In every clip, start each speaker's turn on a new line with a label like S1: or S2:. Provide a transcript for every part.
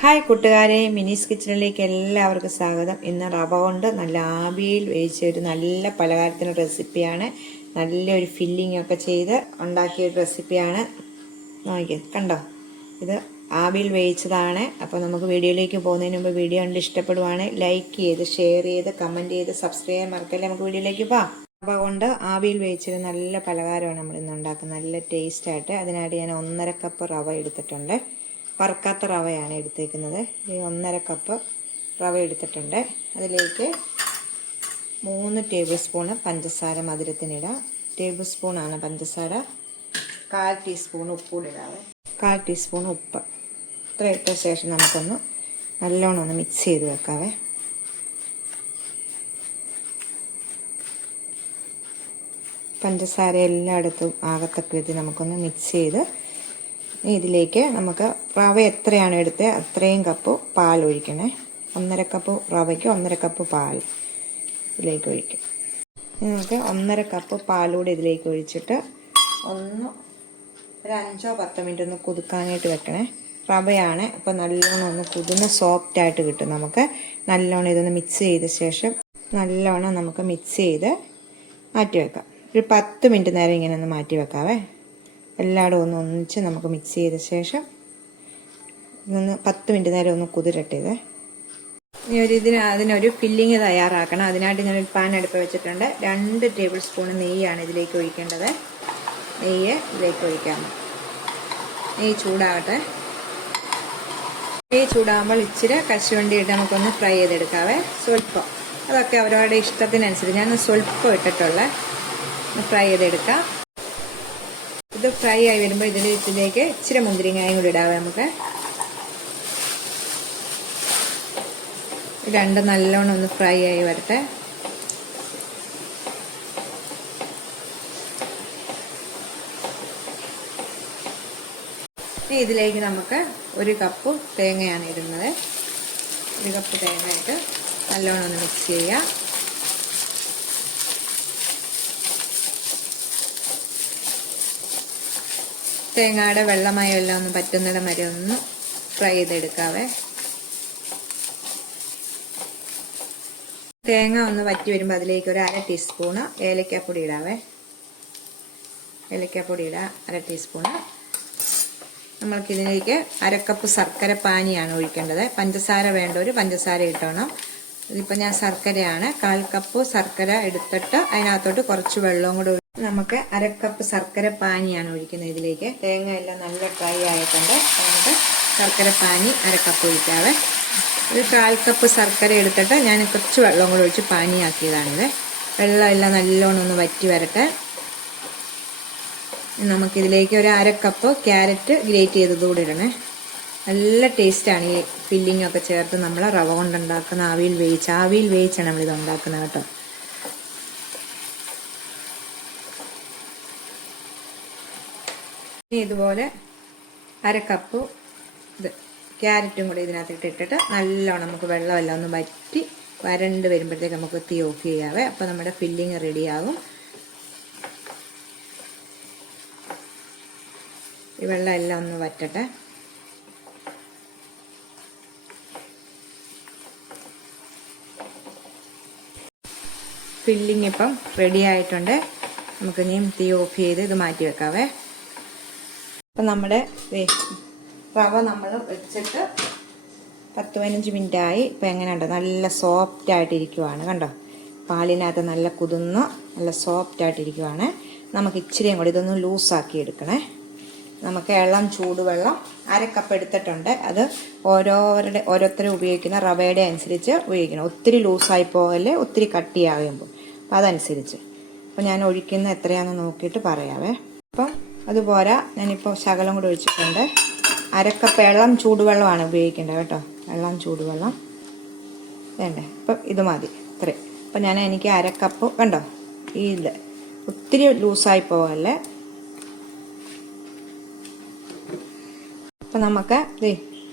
S1: Hi കൂട്ടുകാരെ മിനിസ് കിച്ചണിലേക്ക് എല്ലാവർക്കും സ്വാഗതം. ഇന്ന് റവ കൊണ്ട് നല്ല ആവിയിൽ വേവിച്ച ഒരു നല്ല പലഹാരത്തിന്റെ റെസിപ്പിയാണ്. നല്ലൊരു ഫില്ലിംഗ് ഒക്കെ ചെയ്ത് ഉണ്ടാക്കിയ ഒരു റെസിപ്പിയാണ്. നോക്കിയേ കണ്ടോ? ഇത് ആവിയിൽ വേവിച്ചതാണ്. അപ്പോൾ നമുക്ക് വീഡിയോയിലേക്ക് പോകുന്നതിന് മുമ്പ് വീഡിയോ കണ്ട് ഇഷ്ടപ്പെടുവാണ് ലൈക്ക് ചെയ്ത് ഷെയർ ചെയ്ത് കമന്റ് ചെയ്ത് സബ്സ്ക്രൈബ് ചെയ്യാൻ മറക്കല്ലേ? നമുക്ക് വീഡിയോയിലേക്ക് പോവാം. റവ കൊണ്ട് ആവിയിൽ വേവിച്ചൊരു നല്ല പലഹാരമാണ് നമ്മൾ ഇന്ന് ഉണ്ടാക്കുന്നത്. നല്ല ടേസ്റ്റായിട്ട് അതിനായിട്ട് ഞാൻ ഒന്നര കപ്പ് റവ എടുത്തിട്ടുണ്ട്. വറുക്കാത്ത റവയാണ് എടുത്തേക്കുന്നത്. ഈ ഒന്നര കപ്പ് റവ എടുത്തിട്ടുണ്ട്. അതിലേക്ക് മൂന്ന് ടേബിൾ സ്പൂണ് പഞ്ചസാര മധുരത്തിനിടാം ടേബിൾ സ്പൂണാണ് പഞ്ചസാര. കാൽ ടീസ്പൂൺ ഉപ്പൂടെ ഇടാവേ. കാൽ ടീസ്പൂൺ ഉപ്പ്. ഇത്ര ഇട്ട ശേഷം നമുക്കൊന്ന് നല്ലോണം ഒന്ന് മിക്സ് ചെയ്ത് വെക്കാവേ. പഞ്ചസാര എല്ലായിടത്തും ആകത്തക്ക വിധത്തിൽ നമുക്കൊന്ന് മിക്സ് ചെയ്ത് ഇതിലേക്ക് നമുക്ക് റവ എത്രയാണ് എടുത്തത് അത്രയും കപ്പ് പാൽ ഒഴിക്കണേ. ഒന്നര കപ്പ് റവയ്ക്ക് ഒന്നര കപ്പ് പാൽ ഇതിലേക്ക് ഒഴിക്കും. നമുക്ക് ഒന്നര കപ്പ് പാലൂടെ ഇതിലേക്ക് ഒഴിച്ചിട്ട് ഒന്ന് ഒരു അഞ്ചോ പത്തോ മിനിറ്റ് ഒന്ന് കുതുക്കാനായിട്ട് വെക്കണേ. റവയാണ് അപ്പോൾ നല്ലോണം ഒന്ന് കുതിർന്ന് സോഫ്റ്റ് ആയിട്ട് കിട്ടും നമുക്ക്. നല്ലോണം ഇതൊന്ന് മിക്സ് ചെയ്ത ശേഷം നല്ലോണം നമുക്ക് മിക്സ് ചെയ്ത് മാറ്റി വെക്കാം. ഒരു പത്ത് മിനിറ്റ് നേരം ഇങ്ങനെ ഒന്ന് മാറ്റി വെക്കാവേ. എല്ലായിടും ഒന്ന് ഒന്നിച്ച് നമുക്ക് മിക്സ് ചെയ്ത ശേഷം ഒന്ന് പത്ത് മിനിറ്റ് നേരം ഒന്ന് കുതിരട്ടെ ഇത്. ഈ ഒരു ഇതിന് അതിനൊരു ഫില്ലിങ് തയ്യാറാക്കണം. അതിനായിട്ട് ഞാൻ ഒരു പാൻ അടുപ്പ് വെച്ചിട്ടുണ്ട്. രണ്ട് ടേബിൾ സ്പൂൺ നെയ്യാണ് ഇതിലേക്ക് ഒഴിക്കേണ്ടത്. നെയ്യ് ഇതിലേക്ക് ഒഴിക്കാം. നെയ്യ് ചൂടാവട്ടെ. നെയ്യ് ചൂടാകുമ്പോൾ ഇച്ചിരി കശുവണ്ടി ഇട്ട് നമുക്കൊന്ന് ഫ്രൈ ചെയ്തെടുക്കാവേ. സ്വൽപ്പം അതൊക്കെ അവരവരുടെ ഇഷ്ടത്തിനനുസരിച്ച്. ഞാൻ സ്വൽപ്പം ഇട്ടിട്ടുള്ള ഫ്രൈ ചെയ്തെടുക്കാം. ഇത് ഫ്രൈ ആയി വരുമ്പോൾ ഇതിൽ ഇതിലേക്ക് ഇച്ചിരി മുന്തിരിങ്ങായും കൂടി ഇടാവേ നമുക്ക്. രണ്ട് നല്ലോണം ഒന്ന് ഫ്രൈ ആയി വരട്ടെ. ഇതിലേക്ക് നമുക്ക് ഒരു കപ്പ് തേങ്ങയാണ് ഇടുന്നത്. ഒരു കപ്പ് തേങ്ങ നല്ലോണം ഒന്ന് മിക്സ് ചെയ്യാം. തേങ്ങയുടെ വെള്ളമയം എല്ലാം ഒന്ന് പറ്റുന്നിടം വരെ ഒന്ന് ഫ്രൈ ചെയ്തെടുക്കാവേ. തേങ്ങ ഒന്ന് വറ്റി വരുമ്പോൾ അതിലേക്ക് ഒരു അര ടീസ്പൂണ് ഏലക്കാപ്പൊടി ഇടാവേ. ഏലക്കാപ്പൊടി ഇടാം അര ടീസ്പൂണ്. നമ്മൾക്കിതിലേക്ക് അരക്കപ്പ് ശർക്കര പാനിയാണ് ഒഴിക്കേണ്ടത്. പഞ്ചസാര വേണ്ട ഒരു പഞ്ചസാര ഇട്ടണം. ഇതിപ്പോൾ ഞാൻ ശർക്കരയാണ്. കാൽ കപ്പ് ശർക്കര എടുത്തിട്ട് അതിനകത്തോട്ട് കുറച്ച് വെള്ളവും കൂടെ നമുക്ക് അരക്കപ്പ് ശർക്കര പാനിയാണ് ഒഴിക്കുന്നത് ഇതിലേക്ക്. തേങ്ങ എല്ലാം നല്ല ഡ്രൈ ആയിട്ടുണ്ട് നമുക്ക് ശർക്കര പാനി അരക്കപ്പ് ഒഴിക്കാവേ. ഒരു കാൽ കപ്പ് ശർക്കര എടുത്തിട്ട് ഞാൻ കുറച്ച് വെള്ളം കൂടെ ഒഴിച്ച് പാനിയാക്കിയതാണിത്. വെള്ളം എല്ലാം നല്ലോണം ഒന്ന് വറ്റി വരട്ടെ. നമുക്കിതിലേക്ക് ഒരു അര കപ്പ് ക്യാരറ്റ് ഗ്രേറ്റ് ചെയ്തത് കൂടി ഇടണേ. നല്ല ടേസ്റ്റാണ് ഈ ഫില്ലിങ്ങൊക്കെ ചേർത്ത് നമ്മൾ റവ കൊണ്ടുണ്ടാക്കുന്ന ആവിയിൽ വേവിച്ച് ആവിയിൽ വേവിച്ചാണ് നമ്മളിത് ഉണ്ടാക്കുന്നത് കേട്ടോ. ഇതുപോലെ അര കപ്പ് ഇത് ക്യാരറ്റും കൂടി ഇതിനകത്തിട്ട് ഇട്ടിട്ട് നല്ലോണം നമുക്ക് വെള്ളമെല്ലാം ഒന്ന് വറ്റി വരണ്ട് വരുമ്പോഴത്തേക്ക് നമുക്ക് തീ ഓഫ് ചെയ്യാവേ. അപ്പോൾ നമ്മുടെ ഫില്ലിങ് റെഡിയാകും ഈ വെള്ളം എല്ലാം ഒന്ന് വറ്റട്ടെ. ഫില്ലിങ് ഇപ്പം റെഡി ആയിട്ടുണ്ട്. നമുക്ക് ഇനിയും തീ ഓഫ് ചെയ്ത് ഇത് മാറ്റി വെക്കാവേ. അപ്പം നമ്മുടെ റവ നമ്മൾ വെച്ചിട്ട് പത്ത് പതിനഞ്ച് മിനിറ്റായി ഇപ്പം എങ്ങനെയുണ്ട്? നല്ല സോഫ്റ്റ് ആയിട്ടിരിക്കുവാണ് കണ്ടോ? പാലിനകത്ത് നല്ല കുതിർന്ന് നല്ല സോഫ്റ്റ് ആയിട്ടിരിക്കുവാണ്. നമുക്ക് ഇച്ചിരിയും കൂടി ഇതൊന്ന് ലൂസാക്കി എടുക്കണേ. നമുക്ക് ഇളം ചൂടുവെള്ളം അര കപ്പ് എടുത്തിട്ടുണ്ട്. അത് ഓരോരുടെ ഓരോരുത്തരും ഉപയോഗിക്കുന്ന റവയുടെ അനുസരിച്ച് ഉപയോഗിക്കണം. ഒത്തിരി ലൂസായി പോകല്ലേ ഒത്തിരി കട്ടിയാകുമ്പോൾ അപ്പോൾ അതനുസരിച്ച്. അപ്പോൾ ഞാൻ ഒഴിക്കുന്ന എത്രയാണെന്ന് നോക്കിയിട്ട് പറയാവേ. അപ്പം അതുപോലെ ഞാനിപ്പോൾ ശകലം കൂടി ഒഴിച്ചിട്ടുണ്ട്. അരക്കപ്പ് വെള്ളം ചൂടുവെള്ളമാണ് ഉപയോഗിക്കേണ്ടത് കേട്ടോ. വെള്ളം ചൂടുവെള്ളം. വേണ്ടേ അപ്പം ഇത് മതി. ഇത്രയും അപ്പം ഞാൻ എനിക്ക് അരക്കപ്പ് കണ്ടോ? ഈ ഇത്. ഒത്തിരി ലൂസായി പോകല്ലേ അപ്പം നമുക്ക് ഇതേ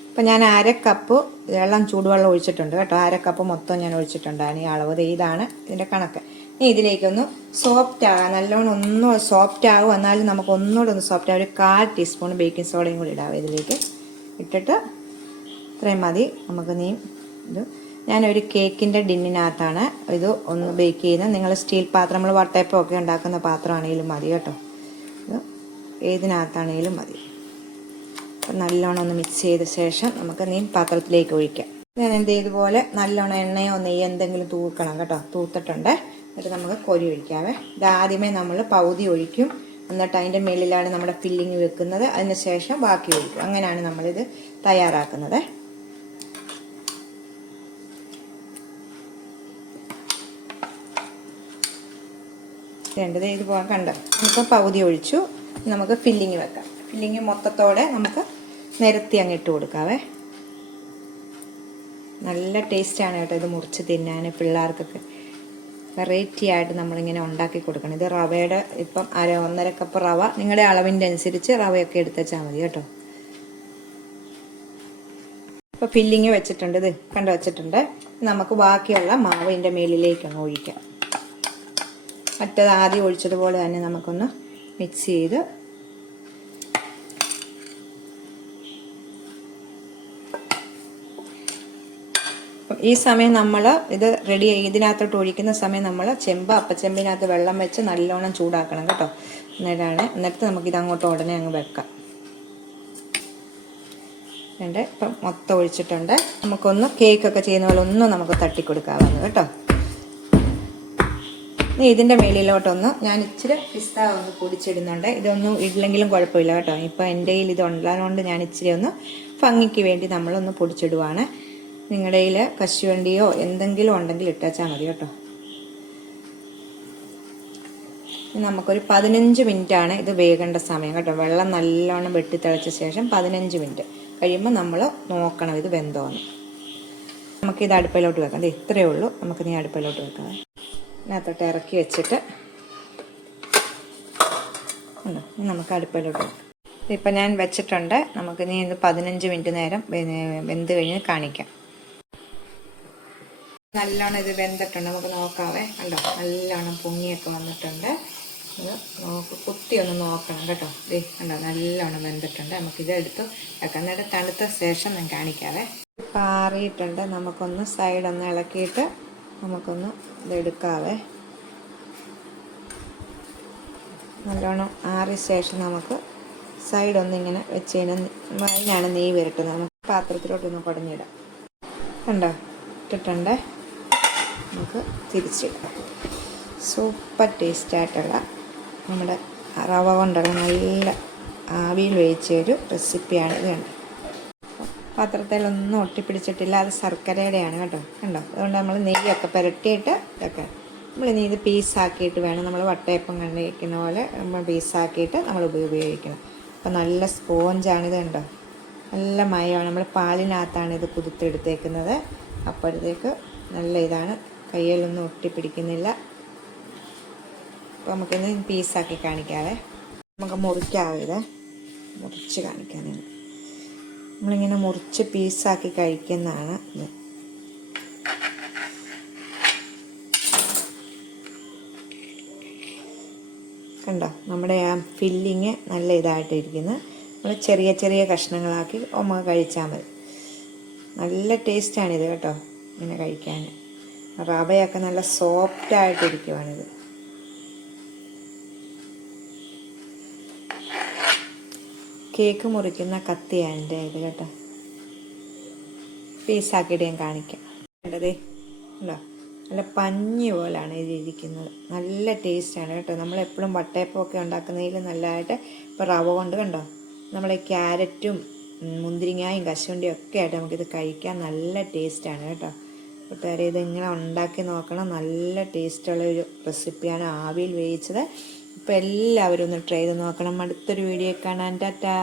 S1: ഇപ്പം ഞാൻ അരക്കപ്പ് കപ്പ് വെള്ളം ചൂടുവെള്ളം ഒഴിച്ചിട്ടുണ്ട് കേട്ടോ. അരക്കപ്പ് കപ്പ് മൊത്തം ഞാൻ ഒഴിച്ചിട്ടുണ്ട്. ഈ അളവ് ഇതാണ് ഇതിന്റെ കണക്ക്. ഇനി ഇതിലേക്കൊന്ന് സോഫ്റ്റ് ആകാം നല്ലോണം ഒന്ന് സോഫ്റ്റ് ആകും എന്നാലും നമുക്ക് ഒന്നുകൂടെ ഒന്ന് സോഫ്റ്റ് ആകും ഒരു കാൽ ടീസ്പൂൺ ബേക്കിംഗ് സോഡയും കൂടി ഇടാം ഇതിലേക്ക്. ഇട്ടിട്ട് ഇത്രയും മതി. നമുക്ക് നീ ഇത് ഞാനൊരു കേക്കിന്റെ ഡിന്നിനകത്താണ് ഇത് ഒന്ന് ബേക്ക് ചെയ്യുന്നത്. നിങ്ങൾ സ്റ്റീൽ പാത്രം നമ്മൾ വട്ടയപ്പം ഒക്കെ ഉണ്ടാക്കുന്ന പാത്രമാണെങ്കിലും മതി കേട്ടോ. ഇത് ഏതിനകത്താണെങ്കിലും മതി. അപ്പം നല്ലോണം ഒന്ന് മിക്സ് ചെയ്ത ശേഷം നമുക്ക് നീ പാത്രത്തിലേക്ക് ഒഴിക്കാം. ഞാൻ എന്ത് ഇതുപോലെ നല്ലോണം എണ്ണയോ നെയ്യോ എന്തെങ്കിലും തൂക്കണം കേട്ടോ. തൂത്തിട്ടുണ്ട്. എന്നിട്ട് നമുക്ക് കൊരി ഒഴിക്കാവേ. ഇത് ആദ്യമേ നമ്മൾ പകുതി ഒഴിക്കും. എന്നിട്ട് അതിന്റെ മേളിലാണ് നമ്മുടെ ഫില്ലിങ് വെക്കുന്നത്. അതിന് ശേഷം ബാക്കി ഒഴിക്കും. അങ്ങനെയാണ് നമ്മളിത് തയ്യാറാക്കുന്നത്. വേണ്ടത് ഇതുപോലെ കണ്ടോ. നമുക്ക് പകുതി ഒഴിച്ചു. നമുക്ക് ഫില്ലിങ് വെക്കാം. ഫില്ലിങ് മൊത്തത്തോടെ നമുക്ക് നിരത്തി അങ്ങ് ഇട്ട് കൊടുക്കാവേ. നല്ല ടേസ്റ്റാണ് കേട്ടോ ഇത് മുറിച്ച് തിന്നാൻ പിള്ളേർക്കൊക്കെ. വെറൈറ്റി ആയിട്ട് നമ്മളിങ്ങനെ ഉണ്ടാക്കി കൊടുക്കണം. ഇത് റവയുടെ ഇപ്പം അര ഒന്നര കപ്പ് റവ നിങ്ങളുടെ അളവിന്റെ അനുസരിച്ച് റവയൊക്കെ എടുത്തുവച്ചാൽ മതി കേട്ടോ. ഇപ്പോൾ ഫില്ലിങ് വെച്ചിട്ടുണ്ട് ഇത്. കണ്ടു വെച്ചിട്ടുണ്ട്. നമുക്ക് ബാക്കിയുള്ള മാവ് ഇതിന്റെ മേലിലേക്ക് അങ്ങ് ഒഴിക്കാം. മറ്റേത് ആദ്യം ഒഴിച്ചതുപോലെ തന്നെ നമുക്കൊന്ന് മിക്സ് ചെയ്ത് ഈ സമയം നമ്മൾ ഇത് റെഡി ഇതിനകത്തോട്ട് ഒഴിക്കുന്ന സമയം നമ്മൾ ചെമ്പ് അപ്പച്ചെമ്പിനകത്ത് വെള്ളം വെച്ച് നല്ലോണം ചൂടാക്കണം കേട്ടോ. എന്നിട്ടാണ് എന്നിട്ട് നമുക്കിത് അങ്ങോട്ട് ഉടനെ അങ്ങ് വെക്കാം. ഉണ്ട് ഇപ്പം മൊത്തം ഒഴിച്ചിട്ടുണ്ട്. നമുക്കൊന്ന് കേക്കൊക്കെ ചെയ്യുന്ന പോലെ ഒന്നും നമുക്ക് തട്ടിക്കൊടുക്കാവുന്നത് കേട്ടോ. ഇനി ഇതിന്റെ മേളിലോട്ടൊന്ന് ഞാൻ ഇച്ചിരി പിസ്ത ഒന്ന് പൊടിച്ചിടുന്നുണ്ട്. ഇതൊന്നും ഇല്ലെങ്കിലും കുഴപ്പമില്ല കേട്ടോ. ഇപ്പോൾ എന്റെ കയ്യിൽ ഇത് ഉണ്ടാകുന്നതുകൊണ്ട് ഞാൻ ഇച്ചിരി ഒന്ന് ഭംഗിക്ക് വേണ്ടി നമ്മളൊന്ന് പൊടിച്ചിടുവാണ്. നിങ്ങളുടെ കയ്യിൽ കശുവണ്ടിയോ എന്തെങ്കിലും ഉണ്ടെങ്കിൽ ഇട്ടാച്ചാൽ മതി കേട്ടോ. നമുക്കൊരു പതിനഞ്ച് ആണ് ഇത് വേകേണ്ട സമയം കേട്ടോ. വെള്ളം നല്ലോണം വെട്ടിത്തിളച്ച ശേഷം പതിനഞ്ച് മിനിറ്റ് കഴിയുമ്പോൾ നമ്മൾ നോക്കണം ഇത് വെന്തോന്ന്. നമുക്കിത് അടുപ്പിലോട്ട് വെക്കാം. ഇത് ഇത്രയേ ഉള്ളൂ. നമുക്ക് നീ അടുപ്പിലോട്ട് വെക്കാം. ഇതിനകത്തോട്ട് ഇറക്കി വെച്ചിട്ട് നമുക്ക് അടുപ്പിലോട്ട് വെക്കാം. ഇപ്പം ഞാൻ വെച്ചിട്ടുണ്ട്. നമുക്ക് നീ ഇത് പതിനഞ്ച് മിനിറ്റ് നേരം വെന്ത് കഴിഞ്ഞ് കാണിക്കാം. നല്ലോണം ഇത് വെന്തിട്ടുണ്ട്. നമുക്ക് നോക്കാവേ. കണ്ടോ? നല്ലോണം പൊങ്ങിയൊക്കെ വന്നിട്ടുണ്ട്. നോക്ക് കുത്തി ഒന്ന് നോക്കണം കേട്ടോ. ദേ കണ്ടോ? നല്ലോണം വെന്തിട്ടുണ്ട്. നമുക്കിത് എടുത്ത് വെക്കാം. എന്നിട്ട് തണുത്ത ശേഷം ഞാൻ കാണിക്കാവേ. പാറിയിട്ടുണ്ട്. നമുക്കൊന്ന് സൈഡൊന്ന് ഇളക്കിയിട്ട് നമുക്കൊന്ന് ഇതെടുക്കാവേ നല്ലോണം ആറിയ ശേഷം നമുക്ക് സൈഡ് ഒന്നിങ്ങനെ വെച്ച് കഴിഞ്ഞാൽ അതിനാണ് നെയ് വരട്ടുന്നത്. നമുക്ക് പാത്രത്തിലോട്ടൊന്ന് കുടഞ്ഞിടാം. കണ്ടോ? ഇട്ടിട്ടുണ്ട്. നമുക്ക് തിരിച്ചിടാം സൂപ്പർ ടേസ്റ്റായിട്ടുള്ള നമ്മുടെ റവ കൊണ്ടുള്ള നല്ല ആവിയിൽ വേവിച്ച ഒരു റെസിപ്പിയാണ് ഇത് കണ്ടത് പാത്രത്തിലൊന്നും ഒട്ടിപ്പിടിച്ചിട്ടില്ല. അത് ശർക്കരയുടെയാണ് കേട്ടോ. കണ്ടോ? അതുകൊണ്ട് നമ്മൾ നെയ്യൊക്കെ പുരട്ടിയിട്ട് ഇതൊക്കെ നമ്മൾ ഇനി ഇത് പീസാക്കിയിട്ട് വേണം. നമ്മൾ വട്ടയപ്പം കണ്ടിരിക്കുന്ന പോലെ നമ്മൾ പീസാക്കിയിട്ട് നമ്മൾ ഉപയോഗിക്കണം. അപ്പോൾ നല്ല സ്പോഞ്ചാണ് ഇത് കണ്ടോ? നല്ല മയമാണ്. നമ്മൾ പാലിനകത്താണ് ഇത് കുതിർത്തെടുത്തേക്കുന്നത്. അപ്പോഴത്തേക്ക് നല്ല ഇതാണ് കയ്യിലൊന്നും ഒട്ടിപ്പിടിക്കുന്നില്ല. അപ്പോൾ നമുക്കിന്ന് പീസാക്കി കാണിക്കാവേ. നമുക്ക് മുറിക്കാവേ മുറിച്ച് കാണിക്കാനാണ് നമ്മളിങ്ങനെ മുറിച്ച് പീസാക്കി കഴിക്കുന്നതാണ് ഇത്. കണ്ടോ? നമ്മുടെ ആ ഫില്ലിങ് നല്ല ഇതായിട്ടിരിക്കുന്നു. നമ്മൾ ചെറിയ ചെറിയ കഷ്ണങ്ങളാക്കി ഒമ്മ കഴിച്ചാൽ മതി. നല്ല ടേസ്റ്റാണിത് കേട്ടോ ഇങ്ങനെ കഴിക്കാൻ റവയൊക്കെ നല്ല സോഫ്റ്റ് ആയിട്ടിരിക്കുവാണിത് കേക്ക് മുറിക്കുന്ന കത്തിയാണ് എന്റെ ഇത് കേട്ടോ. പീസാക്കിയിട്ട് ഞാൻ കാണിക്കാം വേണ്ടതേ നല്ല പഞ്ഞി പോലാണ് ഇത് ഇരിക്കുന്നത്. നല്ല ടേസ്റ്റാണ് കേട്ടോ. നമ്മളെപ്പോഴും വട്ടയപ്പമൊക്കെ ഉണ്ടാക്കുന്നതിൽ നല്ലതായിട്ട് ഇപ്പോൾ റവ കൊണ്ട് കണ്ടോ? നമ്മളെ ക്യാരറ്റും മുന്തിരിങ്ങായും കശുവണ്ടിയും ഒക്കെ ആയിട്ട് നമുക്കിത് കഴിക്കാൻ നല്ല ടേസ്റ്റാണ് കേട്ടോ. കൂട്ടുകാരെ ഇത് ഇങ്ങനെ ഉണ്ടാക്കി നോക്കണം. നല്ല ടേസ്റ്റുള്ള ഒരു റെസിപ്പിയാണ് ആവിയിൽ വേവിച്ചത്. അപ്പോൾ എല്ലാവരും ഒന്ന് ട്രൈ ചെയ്ത് നോക്കണം. അടുത്തൊരു വീഡിയോ കാണാൻ. ടാറ്റാ.